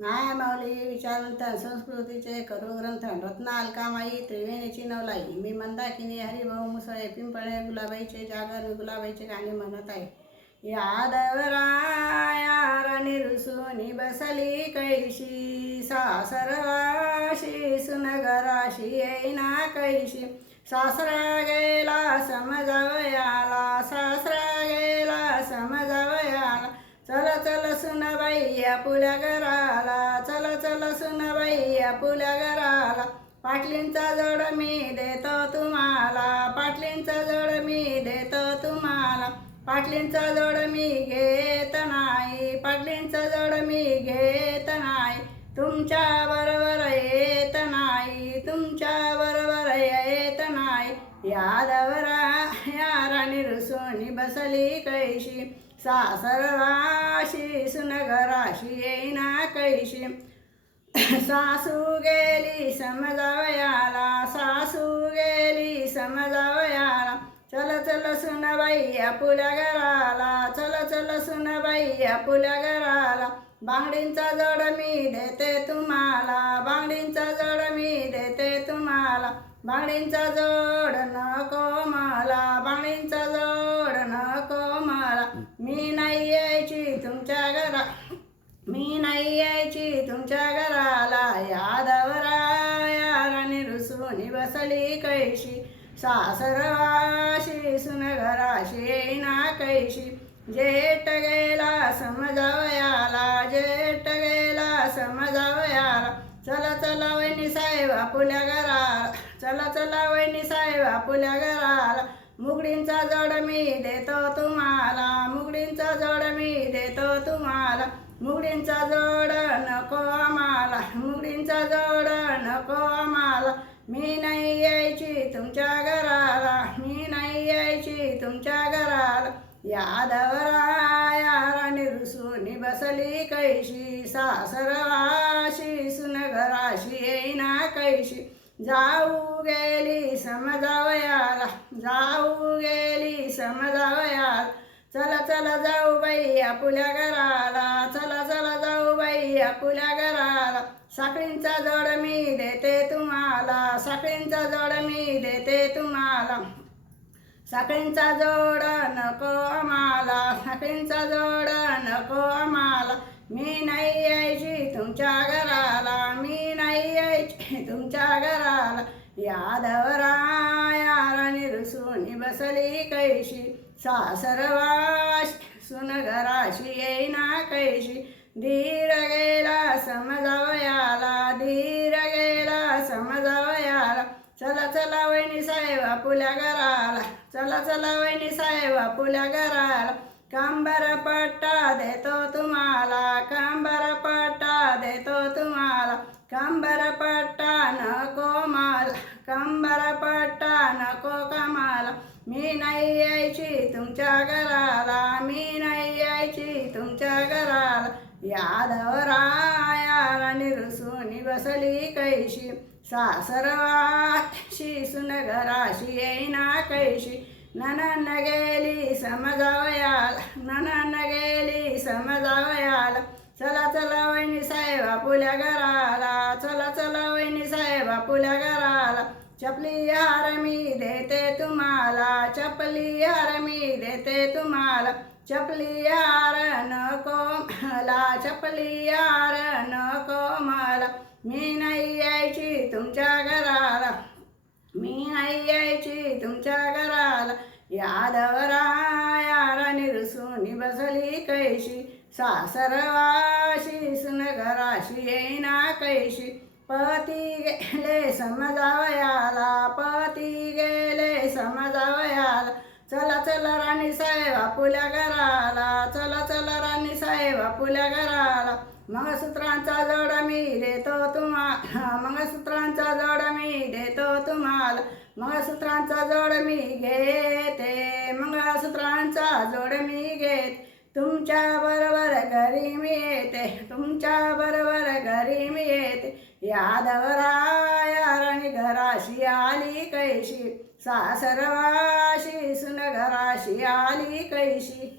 माया माऊली विचारवंत संस्कृतीचे करुग्रंथ रत्नाल अलकामाई त्रिवेणीची नवलाई. मी मंदाकिनी हरिभाऊ मुसळे पिंपळे गुलाबाईचे जागर गुलाबाईचे गाणे म्हणत आहे. यादवराया राणी रुसूनी बसली कैशी सासरवाशी सुनगराशी येईना कैशी. सासरा गेला समजावयाला सासरा गेला समजावया सुनबाई पुल्या घराला चल चल सुनबाई पुल्या घराला. पाटलींचा जोड मी देतो तुम्हाला पाटलींचा जोड मी देतो तुम्हाला. पाटलींचा जोड मी घेत नाही पाटलींचा जोड मी घेत नाही. तुमच्या बरोबर येत नाही तुमच्या बरोबर येत नाही. यादव या बसली कैशी? सासराशी सुनगराशी येईना कैशी? सासू गेली समजावयाला सासू गेली समजावयाला. चल चल सुनबाई आपुल्या घराला चल चल सुनबाई आपुल्या घराला. बांगडींचा जोड मी देते तुम्हाला बांगडींचा जोड मी देते तुम्हाला. बांगडींचा जोड नको मला बांगडींचा मी नाही यायची तुमच्या घरा मी नाही यायची तुमच्या घराला. यादवराया राणी रुसून बसली कैशी. सासरवाशी सुनघराशी ना कैशी. जेठ गेला समजावयाला जेठ गेला समजावयाला. चला चला वहिनी साहेब आपुल्या घराला. चला चला वहिनी साहेब आपुल्या घराला. मुगडींचा जोड मी देतो तुम्हाला मुगडींचा जोड मी देतो तुम्हाला. मुगडींचा जड नको आम्हाला मुगडींचा जड नको आम्हाला. मी नाही यायची तुमच्या घराला मी नाही यायची तुमच्या घराला. यादवरा राणी रुसून बसली कैशी सासरवाशी सुनघराशी येईना कैशी. जाऊ गेली समजावयाला जाऊ गेली समजावयाल. चला चला जाऊ बाई आपुल्या घराला चला चला जाऊ बाई आपुल्या घराला. साखळींचा जोड मी देते तुम्हाला साखळींचा जोड मी देते तुम्हाला. साखळींचा जोड नको आम्हाला साखळींचा जोड नको आम्हाला. मी नाही यायची तुमच्या घराला मी नाही यायची तुमच्या घराला. यादवराया राणी रुसून बसली कैशी सासरवाश सुनघराशी येईना कैशी धीर गेला समजावयाला धीर गेला समजावयाला चला चला वहिनी साहेब आपुल्या घराला चला चला वहिनी साहेब आपुल्या घराला कांबर पट्टा देतो तुम्हाला कांबर पट्टा देतो तुम्हाला कांबर पट्टा नको मला कंबर पट्टा नको कामाला. मी नाही यायची तुमच्या घराला मी नाही यायची तुमच्या घराला. यादवराया राणी रुसून बसली कैशी सासरवाशी सुनघराशी येईना कैशी. ननन गेली समजावयाला ननन गेली समजावयाला. चला चला वहिनी साहेब आपुल्या घराला. चला चला वहिनी साहेब आपुल्या घराला. चपली हार मी देते तुम्हाला चपली हार मी देते तुम्हाला. चपली हार नको मला चपली हार नको मला मी नाही यायची तुमच्या घराला मी नाही यायची तुमच्या घराला. यादवरा यार रुसून बसली कैशी सासरवाशी सुनघराशी येईना कैशी. पती गेले समजावयाला आपुल्या घराला चला चला राणी साहेब आपुल्या घराला. मंगळसूत्रांचा जोड मी देतो तुम्हाला मंगळसूत्रांचा जोड मी देतो तुम्हाला. मंगळसूत्रांचा जोड मी घेते मंगळसूत्रांचा जोड मी घेत. तुमच्या बरोबर घरी मी येते तुमच्या बरोबर घरी मी येते. यादवराया राणी घराशी आली कैशी? सासरवाशी सुनगराशी आली कैशी?